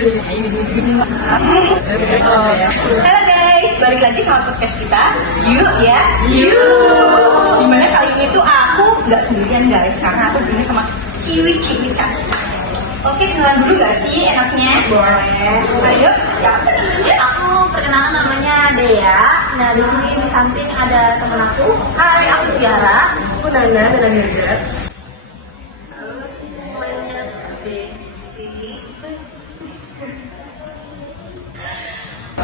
Halo guys, balik lagi sama podcast kita. Yuk ya, yuk. Dimana kali ini tuh aku nggak sendirian guys, karena aku ini sama ciwi-ciwi cantik. Oke, kenalan dulu gak sih enaknya? Boleh. Ayo, siapa nih? Aku perkenalan namanya Dea. Nah, di sini di samping ada teman aku. Hai, aku Tiara. Aku Nana dan Nirgat.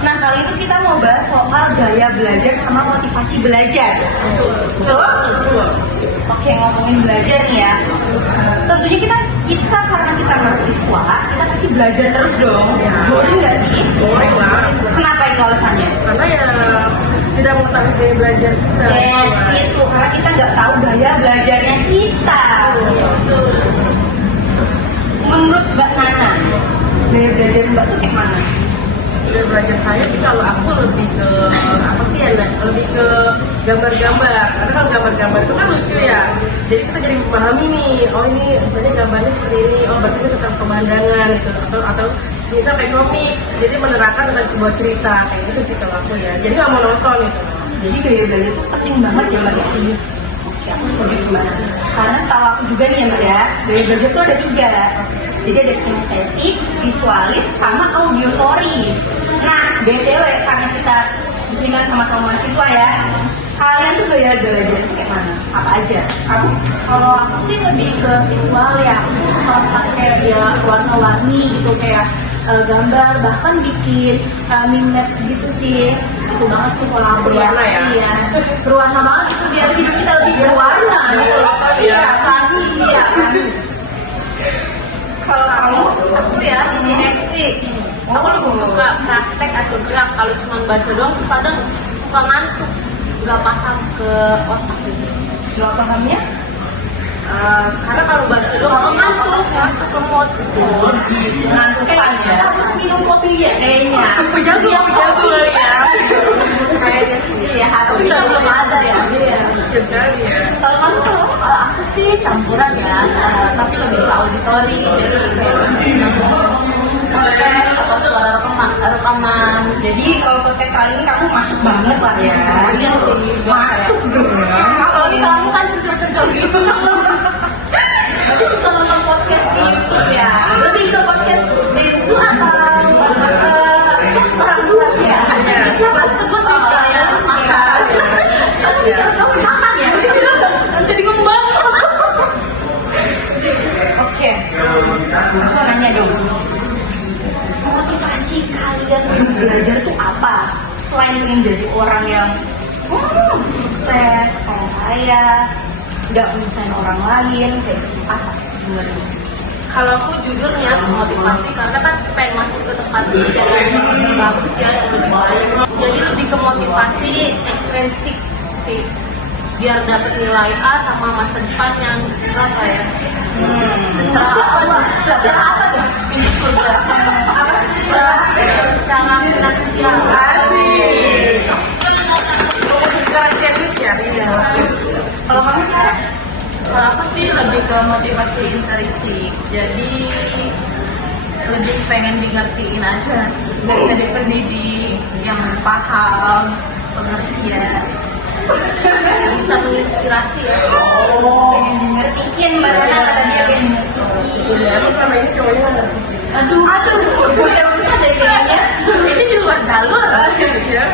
Nah, kali itu kita mau bahas soal gaya belajar sama motivasi belajar. Betul? Oke, ngomongin belajar nih ya. Tentunya kita karena kita mahasiswa, kita pasti belajar terus dong. Boring nggak sih? Boring banget. Kenapa itu alasannya? Karena ya tidak mengetahui gaya belajar kita. Yes, itu karena kita nggak tahu gaya belajarnya kita. Menurut Mbak Nana, gaya belajar Mbak tuh kayak mana? Gaya belajar saya sih kalau aku lebih ke apa sih ya? Lebih ke gambar-gambar. Karena kalau gambar-gambar itu kan lucu ya. Jadi kita jadi memahami nih, oh ini misalnya gambarnya seperti ini, oh berarti ini tentang pemandangan gitu, atau bisa kayak komik, jadi menerangkan tentang sebuah cerita kayak gitu sih kalau aku ya. Jadi nggak mau nonton gitu. Jadi gaya belajar itu penting banget ya bagi aku. Oke, aku setuju sih Mbak. Karena setahu aku juga nih ya Mbak ya, gaya belajar itu ada 3. Jadi ada kinestetik, visualis, sama auditory. Nah, BTW karena kita disini sama-sama mahasiswa ya, kalian tuh gaya belajar itu kayak mana? Apa aja? Kamu? Kalau aku sih lebih ke visual ya. Aku suka pakai ya warna-warni gitu kayak gambar, bahkan bikin meme gitu sih. Itu banget sih kalau aku Berwarna ya? Iya. Berwarna banget itu biar hidup kita lebih berwarna. Iya. Iya. Kalau kamu? Aku ya kinestetik. Aku lebih suka praktek atau gerak. Kalau cuma baca doang tuh kadang suka ngantuk, nggak paham ke otak gitu. Gak pahamnya? Karena kalau baca doang ngantuk lemot gitu. Ngantuk aja. Harus minum kopi ya kayaknya. Pejago kali ya. Kayaknya sih. Iya, Tapi harus. belum ada ya. Iya. Kalau kamu kalau Aku sih campuran ya, tapi lebih ke auditori. Jadi kayak podcast atau suara rekaman. jadi kalau podcast kali ini kamu masuk banget lah ya. Iya sih. Masuk dong. Apalagi kamu kan centil-centil gitu. Tapi suka nonton podcast di YouTube ya. Lebih ke podcast Densu atau orang tua ya. Bahas teguh sih sekalian makan. Kamu makan ya? Jadi kembang. Oke. Aku mau nanya dong. Motivasi kalian untuk belajar tuh apa? Selain ingin jadi orang yang sukses kayak saya, nggak menyusahin orang lain, kayak gitu apa sebenarnya? Kalau aku jujur nih ya motivasi karena kan pengen masuk ke tempat kerja yang bagus ya, yang lebih baik. Jadi lebih ke motivasi ekstrinsik sih, biar dapat nilai A sama masa depan yang cerah lah ya. Belajar apa dong? Pintu surga. Apa cerah secara finansial. Asik. Iya. Kalau kamu kan? Kalau aku sih lebih ke motivasi intrinsik. Jadi lebih pengen digertiin aja dari pendidik yang paham, pengertian, yang bisa menginspirasi ya. Pengen ngertiin mbak Nana, kata dia pengen ngertiin. Emang selama ini cowoknya nggak ngerti. Aduh, udah bisa deh kayaknya. Ini di luar jalur.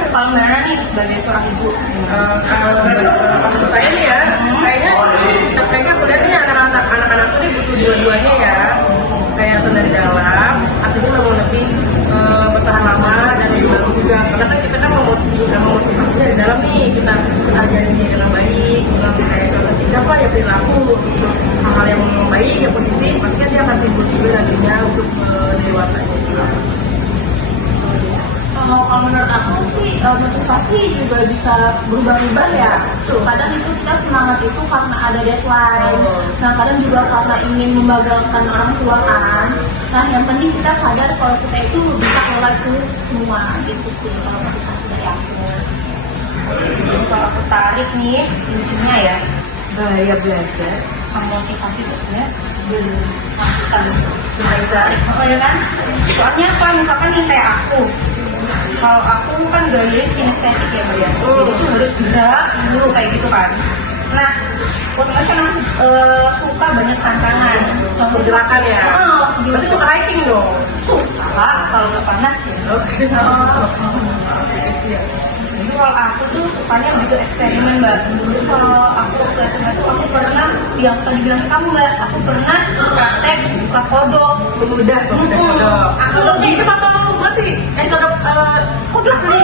Kalau mbak Nana nih sebagai seorang ibu, Kalau menurut saya nih ya, kayaknya aku lihat nih anak-anak tuh nih butuh dua-duanya ya. Kayak dari dalam, aslinya memang lebih bertahan lama dan lebih bagus juga. Karena kan kita kan memotivasinya dari dalam nih, kita ajarin dia dengan baik, kayak contoh sikap lah ya perilaku, hal-hal yang baik, yang positif, pasti kan dia akan timbul juga nantinya untuk dewasanya. Kalau menurut aku sih motivasi juga bisa berubah-ubah ya. Kadang itu kita semangat itu karena ada deadline. Nah kadang juga karena ingin membanggakan orang tua kan. Nah yang penting kita sadar kalau kita itu bisa kelola itu semua gitu sih kalau motivasi dari aku. jadi kalau aku tarik nih intinya ya, gaya belajar sama motivasi itu sebenarnya bersangkutan. ditarik-tarik, ya kan? Soalnya apa? Misalkan nih kayak aku, kalau aku kan gaya kinestetik ya Mbak ya, jadi tuh harus gerak dulu kayak gitu kan. Nah, otomatis kan aku suka banyak tantangan, Pergerakan ya. Berarti suka hiking dong. suka kalau nggak panas ya. Oke. Jadi kalau aku tuh sukanya lebih ke eksperimen Mbak. Jadi kalau aku waktu SMA tuh aku pernah yang tadi bilang ke kamu Mbak, aku pernah praktek buka kodok. Udah kodok. Aku Kodok lebih itu atau mati? Kodok kodok asli.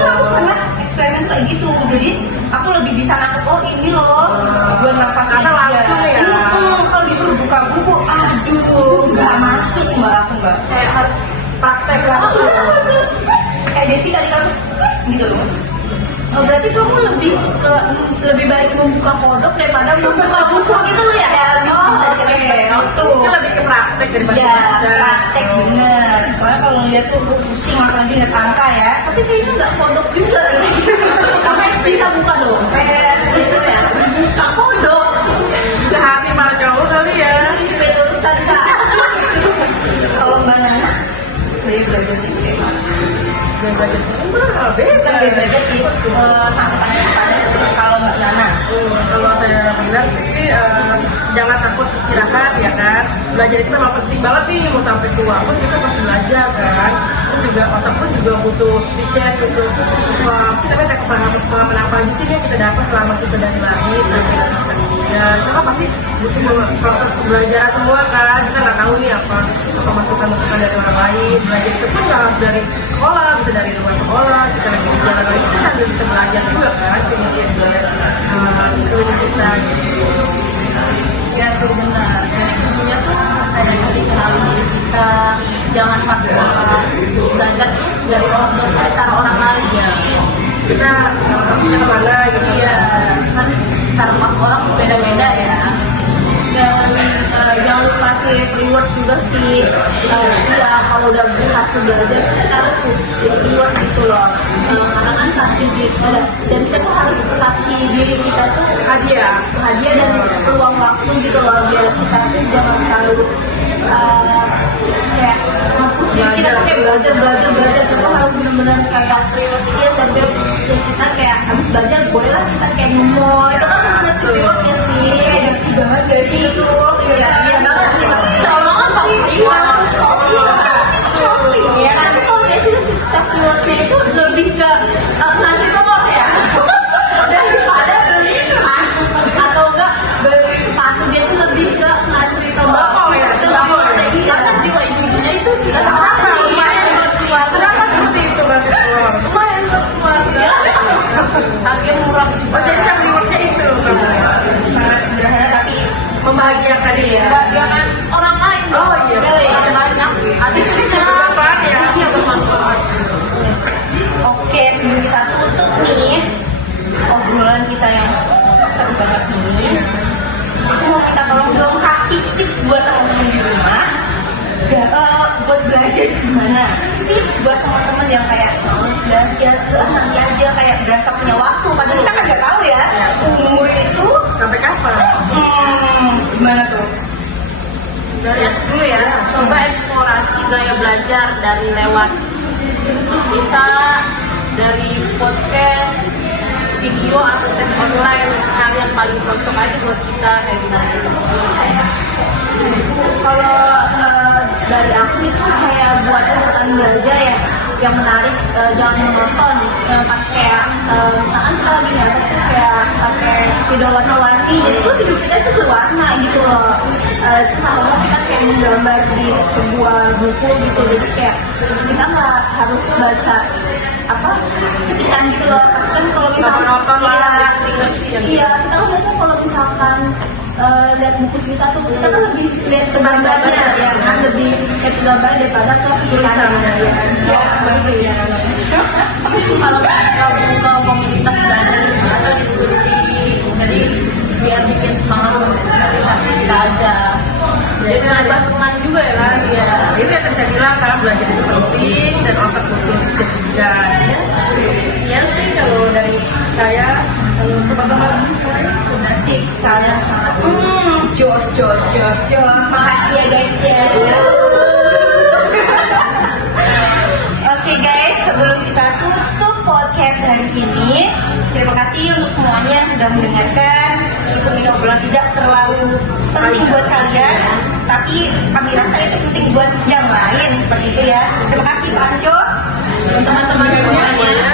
Aku pernah eksperimen kayak gitu. Jadi aku lebih bisa nangkep, oh ini loh buat nafasnya Karena langsung ya. Kalau disuruh buka buku, aduh nggak masuk Mbak aku Mbak. Kayak harus praktek langsung. Desi tadi kamu gitu loh. Oh, berarti kamu lebih baik membuka kodok daripada membuka buku gitu loh ya? Ya, bisa kita seperti itu. Itu lebih ke praktek daripada Iya, baca. praktek bener. Soalnya kalau ngeliat tuh gue pusing apalagi lihat angka ya. Tapi kayaknya nggak kodok juga. Kamu bisa buka dompet gitu ya? Buka kodok. Ke hati para cowok kali ya. Terusan kak. Kalau Mbak Nana dari belajar itu kayak mana? Dan belajar semua Bukan beda. dari belajar sih, sama tanya kalau Mbak Nana. Kalau saya bilang sih jangan takut istirahat ya kan. Belajar itu memang penting banget nih, mau sampai tua pun kita pasti belajar kan. Terus juga otak pun juga butuh dicek, butuh sih namanya cek pengalaman apa aja sih yang kita dapat selama kita dari lahir sampai kita ya kita kan pasti butuh proses pembelajaran semua kan. Kita nggak tahu nih apa masukan dari orang lain. Belajar itu pun nggak harus dari sekolah, bisa dari luar sekolah. Kita lagi di jalan lagi kita sambil bisa belajar juga kan. Kemudian juga sekeliling kita gitu. Ya tuh benar. Jadi tentunya tuh kayak ngasih kenalin diri kita, jangan paksa belajar tuh dari cara orang lain. Kita pastinya kemana gitu. Iya, kan cara pakai orang beda-beda ya. Dan jangan lupa sih reward juga sih. Ya kalau udah berhasil belajar kita harus reward gitu loh. Karena kan kasih dan kita tuh harus kasih diri kita tuh Hadiah. dan peluang waktu gitu loh, biar kita tuh jangan terlalu kayak hapus diri kita tuh kayak belajar kita harus benar-benar kayak prioritasnya sambil ya kita kayak habis belajar boleh lah kita kayak ngemol itu kan udah sih prioritasnya sih Kayak Desi banget gak sih itu? iya banget ya Sama kan sama shopping ya kan kalau biasanya sih self rewardnya itu lebih ke nanti telur ya daripada beli tas atau enggak beli sepatu dia tuh lebih ke nanti telur karena jiwa ibunya itu sudah lumayan buat keluarga. Kenapa seperti itu Mbak Ketua? Lumayan buat keluarga. Harga murah juga. Oh jadi yang rewardnya itu kamu Sangat sederhana tapi membahagiakan dia ya. Bagian orang lain. Oh, iya. Orang banyak. Adiknya. Bermanfaat ya. Iya bermanfaat. oke, sebelum kita tutup nih obrolan kita yang seru banget nih, aku mau minta tolong dong kasih tips buat teman-teman di rumah buat belajar gimana, tips buat teman-teman yang kayak harus belajar nanti aja kayak berasa punya waktu padahal kita kan nggak tahu ya umur itu Sampai kapan? gimana tuh. Dari aku dulu ya. Coba eksplorasi gaya belajar dari lewat itu bisa dari podcast, video atau tes online, cari yang paling cocok aja buat kita kayak gimana. kalau dari aku itu kayak buat catatan belajar ya yang menarik, jangan menonton kayak misalkan kita lagi nyata kayak pakai spidol warna-warni jadi tuh hidup kita itu berwarna gitu loh. Sama kita kayak menggambar di sebuah buku gitu, jadi kayak kita nggak harus baca apa ketikan gitu loh. Pasti kan kalau misalkan Nonton lah. iya kita kan biasanya kalau misalkan lihat buku cerita tuh kita kan lebih lihat ke gambarnya ya kan, lebih lihat ke gambarnya daripada ke tulisannya ya begitu ya. Kalau kita buka komunitas belajar atau diskusi, jadi biar bikin semangat motivasi kita aja. Jadi nambah teman juga ya kan? Iya. Itu yang tadi saya bilang kan belajar itu penting dan otak butuh dikejar ya. Iya sih kalau dari saya teman-teman Sudah tips kalian sangat jos. Makasih ya guys Terima kasih untuk semuanya yang sudah mendengarkan. Meskipun ini obrolan tidak terlalu penting buat kalian, tapi kami rasa itu penting buat yang lain seperti itu ya. Terima kasih Pak Anco, teman-teman semuanya.